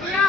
Yeah.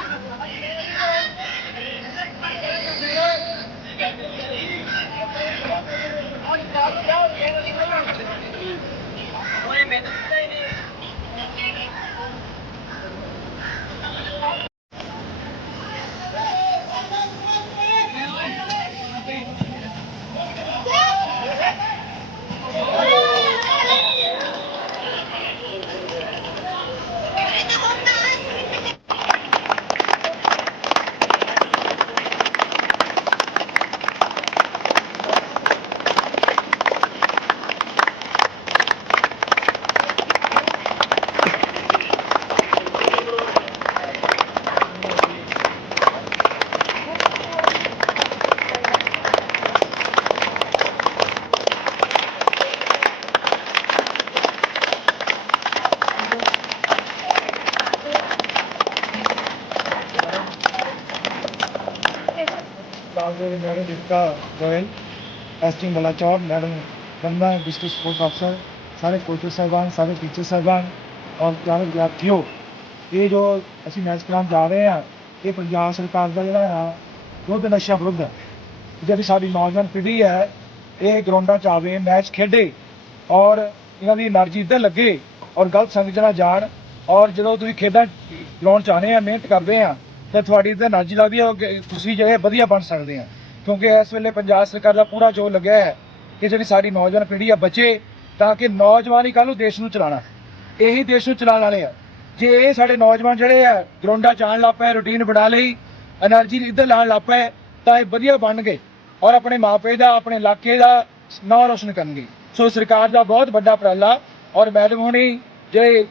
Madam madam Goyal Goyal ST मलाचौर madam बंदा district sports ਅਫਸਰ, ਸਾਰੇ ਕੋਚਰ ਸਾਹਿਬਾਨ, ਸਾਰੇ ਟੀਚਰ ਸਾਹਿਬਾਨ ਔਰ ਸਾਰੇ ਵਿਦਿਆਰਥੀਓ, ਇਹ ਜੋ ਅਸੀਂ ਮੈਚ ਕਰਾਉਣ ਜਾ ਰਹੇ ਹਾਂ, ਇਹ ਪੰਜਾਬ ਸਰਕਾਰ ਦਾ ਜਿਹੜਾ ਆ ਉਹ ਨਸ਼ਾ ਵਿਰੁੱਧ ਹੈ। ਜਿਹੜੀ ਸਾਡੀ ਨੌਜਵਾਨ ਪੀੜ੍ਹੀ ਹੈ, ਇਹ ਗਰਾਊਂਡਾਂ 'ਚ ਆਵੇ, ਮੈਚ ਖੇਡੇ ਔਰ ਇਹਨਾਂ ਦੀ એનર્ਜੀ ਇੱਧਰ ਲੱਗੇ ਔਰ ਗਲਤ ਸੰਗਤ ਨਾਲ ਜਾਣ ਔਰ ਜਦੋਂ ਤੁਸੀਂ ਖੇਡਾਂ ਗਰਾਊਂਡ 'ਚ ਆਨੇ ਆ ਮਿਹਨਤ ਕਰਦੇ ਆ ਤਾਂ ਤੁਹਾਡੀ ਤੇ એનર્ਜੀ ਲੱਗਦੀ ਹੈ ਕਿ ਤੁਸੀਂ ਜਿਹੜੇ ਵਧੀਆ ਬਣ ਸਕਦੇ ਆ। ਕਿਉਂਕਿ ਇਸ ਵੇਲੇ ਪੰਜਾਬ ਸਰਕਾਰ ਦਾ ਪੂਰਾ ਜੋਰ ਲੱਗਿਆ ਹੈ ਕਿ ਜਿਹੜੀ ਸਾਡੀ ਨੌਜਵਾਨ ਪੀੜ੍ਹੀ ਆ ਬਚੇ ਤਾਂ ਕਿ ਨੌਜਵਾਨ ਹੀ ਕੱਲ ਨੂੰ ਦੇਸ਼ ਨੂੰ ਚਲਾਣਾ ਇਹੀ ਦੇਸ਼ ਨੂੰ ਚਲਾਉਣ ਵਾਲੇ ਆ। ਜੇ ਇਹ ਸਾਡੇ ਨੌਜਵਾਨ ਜਿਹੜੇ ਆ ਗਰਾਊਂਡਾਂ ਜਾਣ ਲੱਗ ਪਏ, ਰੁਟੀਨ ਬਣਾ ਲਈ એનર્ਜੀ ਇੱਧਰ ਲਾਣ ਲੱਗ ਪਏ, ਤਾਂ ਇਹ ਵਧੀਆ ਬਣ ਗਏ ਔਰ ਆਪਣੇ ਮਾਪੇ ਦਾ, ਆਪਣੇ ਇਲਾਕੇ ਦਾ ਨਾਂ ਰੋਸ਼ਨ ਕਰਨਗੇ। ਸੋ ਸਰਕਾਰ ਦਾ ਬਹੁਤ ਵੱਡਾ ਉਪਰਾਲਾ ਔਰ ਮੈਡਮ ਹੁਣੀ ਜਿਹੜੇ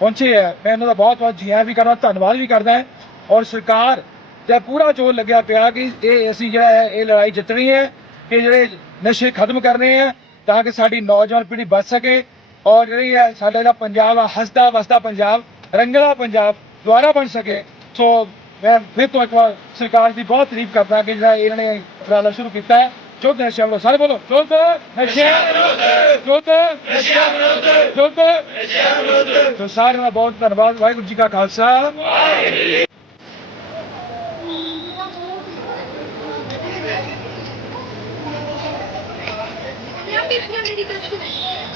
ਪਹੁੰਚੇ ਆ, ਮੈਂ ਉਹਨਾਂ ਦਾ ਬਹੁਤ ਬਹੁਤ ਜੀਆਂ ਵੀ ਕਰਦਾ, ਧੰਨਵਾਦ ਵੀ ਕਰਦਾ। ਔਰ ਸਰਕਾਰ ਦਾ ਪੂਰਾ ਜੋਰ ਲੱਗਿਆ ਪਿਆ ਕਿ ਇਹ ਅਸੀਂ ਜਿਹੜਾ ਹੈ, ਇਹ ਲੜਾਈ ਜਿੱਤਣੀ ਹੈ, ਕਿ ਜਿਹੜੇ ਨਸ਼ੇ ਖਤਮ ਕਰਨੇ ਆ ਤਾਂ ਕਿ ਸਾਡੀ ਨੌਜਵਾਨ ਪੀੜ੍ਹੀ ਬਚ ਸਕੇ। ਔਰ ਜਿਹੜੀ ਹੈ, ਸਾਡਾ ਜਿਹੜਾ ਪੰਜਾਬ ਆ, ਹੱਸਦਾ ਵਸਦਾ ਪੰਜਾਬ, ਰੰਗਲਾ ਪੰਜਾਬ ਦੁਆਰਾ ਬਣ ਸਕੇ। ਸੋ ਮੈਂ ਫਿਰ ਤੋਂ ਇੱਕ ਵਾਰ ਸਰਕਾਰ ਦੀ ਬਹੁਤ ਤਾਰੀਫ ਕਰਦਾ ਕਿ ਜਿਹੜਾ ਇਹਨਾਂ ਨੇ ਉਪਰਾਲਾ ਸ਼ੁਰੂ ਕੀਤਾ ਹੈ। ਚੌਥ ਨਸ਼ਿਆਂ ਵਿਰੁੱਧ ਸਾਰੇ ਬੋਲੋ ਚੌਥ ਨਸ਼ਿਆਂ ਵਿਰੁੱਧ ਚੌਥ ਨਸ਼ਿਆਂ ਵਿਰੁੱਧ ਚੌਥ ਨਸ਼ਿਆਂ ਵਿਰੁੱਧ। ਸੋ ਸਾਰਿਆਂ ਦਾ ਬਹੁਤ ਧੰਨਵਾਦ, ਵਾਹਿਗੁਰੂ ਜੀ ਕਾ ਖਾਲਸਾ। ਇਹ Bíblia americana.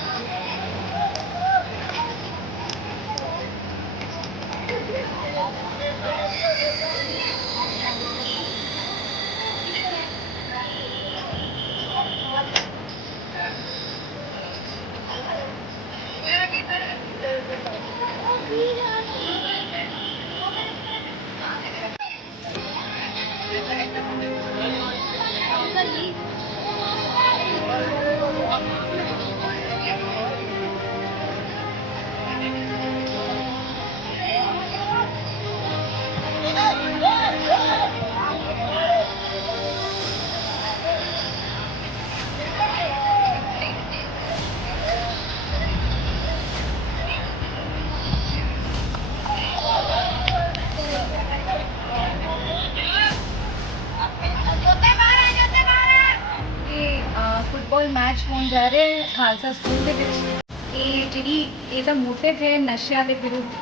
ਮੈਚ ਹੋਣ ਜਾ ਰਿਹਾ ਹੈ ਖਾਲਸਾ ਸਕੂਲ ਦੇ ਵਿੱਚ। ਇਹ ਜਿਹੜੀ ਇਹਦਾ ਮੋਟਿਵ ਹੈ ਨਸ਼ਿਆਂ ਦੇ ਵਿਰੁੱਧ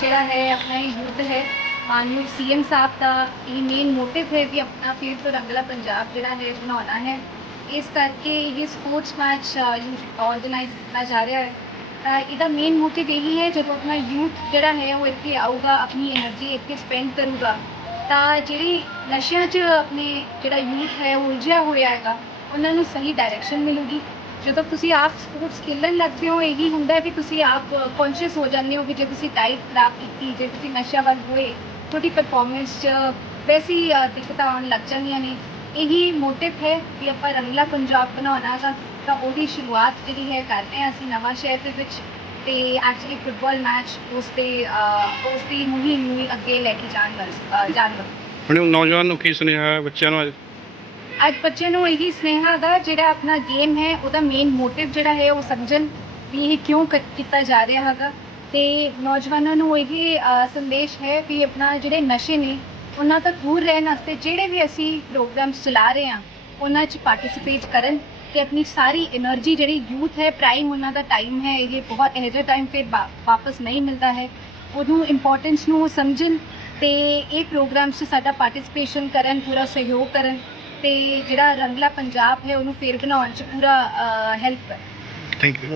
ਜਿਹੜਾ ਹੈ, ਆਪਣਾ ਇਹ ਯੁੱਧ ਹੈ। ਮਾਨਯੋਗ ਸੀਐਮ ਸਾਹਿਬ ਦਾ ਇਹ ਮੇਨ ਮੋਟਿਵ ਹੈ ਵੀ ਆਪਣਾ ਫਿਰ ਤੋਂ ਰੰਗਲਾ ਪੰਜਾਬ ਜਿਹੜਾ ਹੈ ਬਣਾਉਣਾ ਹੈ। ਇਸ ਕਰਕੇ ਇਹ ਸਪੋਰਟਸ ਮੈਚ ਆਰਗੇਨਾਈਜ਼ ਕੀਤਾ ਜਾ ਰਿਹਾ ਹੈ। ਇਹਦਾ ਮੇਨ ਮੋਟਿਵ ਇਹੀ ਹੈ, ਜਦੋਂ ਆਪਣਾ ਯੂਥ ਜਿਹੜਾ ਹੈ ਉਹ ਇੱਥੇ ਆਊਗਾ, ਆਪਣੀ એનર્ਜੀ ਇੱਥੇ ਸਪੈਂਡ ਕਰੂਗਾ, ਤਾਂ ਜਿਹੜੀ ਨਸ਼ਿਆਂ 'ਚ ਆਪਣੇ ਜਿਹੜਾ ਯੂਥ ਹੈ, ਉਹ ਉਲਝਿਆ ਹੋਇਆ ਹੈਗਾ। ਉਹਨਾਂ ਨੂੰ ਸਹੀ ਡਾਇਰੈਕਸ਼ਨ ਮਿਲੂਗੀ। ਜਦੋਂ ਤੁਸੀਂ ਆਪ ਸਪੋਰਟਸ ਖੇਲਣ ਲੱਗਦੇ ਹੋ, ਇਹੀ ਹੁੰਦਾ ਵੀ ਤੁਸੀਂ ਆਪ ਕੌਨਸ਼ੀਅਸ ਹੋ ਜਾਂਦੇ ਹੋ ਵੀ ਜੇ ਤੁਸੀਂ ਡਾਈਟ ਖਰਾਬ ਕੀਤੀ, ਜੇ ਤੁਸੀਂ ਨਸ਼ਾ ਵੱਲ ਹੋਏ, ਤੁਹਾਡੀ ਪਰਫਾਰਮੈਂਸ 'ਚ ਵੈਸੀ ਦਿੱਕਤਾਂ ਆਉਣ ਲੱਗ ਜਾਂਦੀਆਂ ਨੇ। ਇਹੀ ਮੋਟਿਵ ਹੈ ਕਿ ਆਪਾਂ ਰੰਗਲਾ ਪੰਜਾਬ ਬਣਾਉਣਾ ਗਾ, ਤਾਂ ਉਹਦੀ ਸ਼ੁਰੂਆਤ ਜਿਹੜੀ ਹੈ ਕਰਦੇ ਹਾਂ ਅਸੀਂ ਨਵਾਂ ਸ਼ਹਿਰ ਦੇ ਵਿੱਚ ਤੇ ਐਕਚੁਅਲੀ ਫੁੱਟਬਾਲ ਮੈਚ ਉਸ ਤੇ ਉਸ ਦੀ ਮੁਹਿੰਮ ਨੂੰ ਅੱਗੇ ਲੈ ਕੇ ਜਾਣ ਵੱਲ ਜਾਣ ਵੱਲ। ਹੁਣ ਨੌਜਵਾਨ ਨੂੰ ਕੀ ਸੁਨੇਹਾ ਬੱਚਿਆਂ ਨੂੰ ਅੱਜ ਬੱਚੇ ਨੂੰ ਇਹੀ ਸਨੇਹਾ ਦਾ ਜਿਹੜਾ ਆਪਣਾ ਗੇਮ ਹੈ, ਉਹਦਾ ਮੇਨ ਮੋਟਿਵ ਜਿਹੜਾ ਹੈ, ਉਹ ਸਮਝਣ ਵੀ ਇਹ ਕਿਉਂ ਕੀਤਾ ਜਾ ਰਿਹਾ ਹੈਗਾ। ਤੇ ਨੌਜਵਾਨਾਂ ਨੂੰ ਇਹੀ ਸੰਦੇਸ਼ ਹੈ ਵੀ ਆਪਣਾ ਜਿਹੜੇ ਨਸ਼ੇ ਨੇ, ਉਹਨਾਂ ਤੋਂ ਦੂਰ ਰਹਿਣ ਵਾਸਤੇ ਜਿਹੜੇ ਵੀ ਅਸੀਂ ਪ੍ਰੋਗਰਾਮਸ ਚਲਾ ਰਹੇ ਹਾਂ, ਉਹਨਾਂ 'ਚ ਪਾਰਟਿਸਿਪੇਟ ਕਰਨ ਤੇ ਆਪਣੀ ਸਾਰੀ એનર્ਜੀ ਜਿਹੜੀ ਯੂਥ ਹੈ ਪ੍ਰਾਈਮ ਉਹਨਾਂ ਦਾ ਟਾਈਮ ਹੈ, ਇਹ ਬਹੁਤ ਇਹੋ ਜਿਹਾ ਟਾਈਮ ਫਿਰ ਵਾਪਸ ਨਹੀਂ ਮਿਲਦਾ ਹੈ। ਉਹਨੂੰ ਇੰਪੋਰਟੈਂਸ ਨੂੰ ਸਮਝਣ ਤੇ ਇਹ ਪ੍ਰੋਗਰਾਮਸ 'ਚ ਸਾਡਾ ਪਾਰਟਿਸਿਪੇਸ਼ਨ ਕਰਨ, ਪੂਰਾ ਸਹਿਯੋਗ ਕਰਨ। ਤੇ ਜਿਹੜਾ ਰੰਗਲਾ ਪੰਜਾਬ ਹੈ ਉਹਨੂੰ ਫੇਰ ਬਣਾਉਣ 'ਚ ਪੂਰਾ ਹੈਲਪ ਥੈਂਕ ਯੂ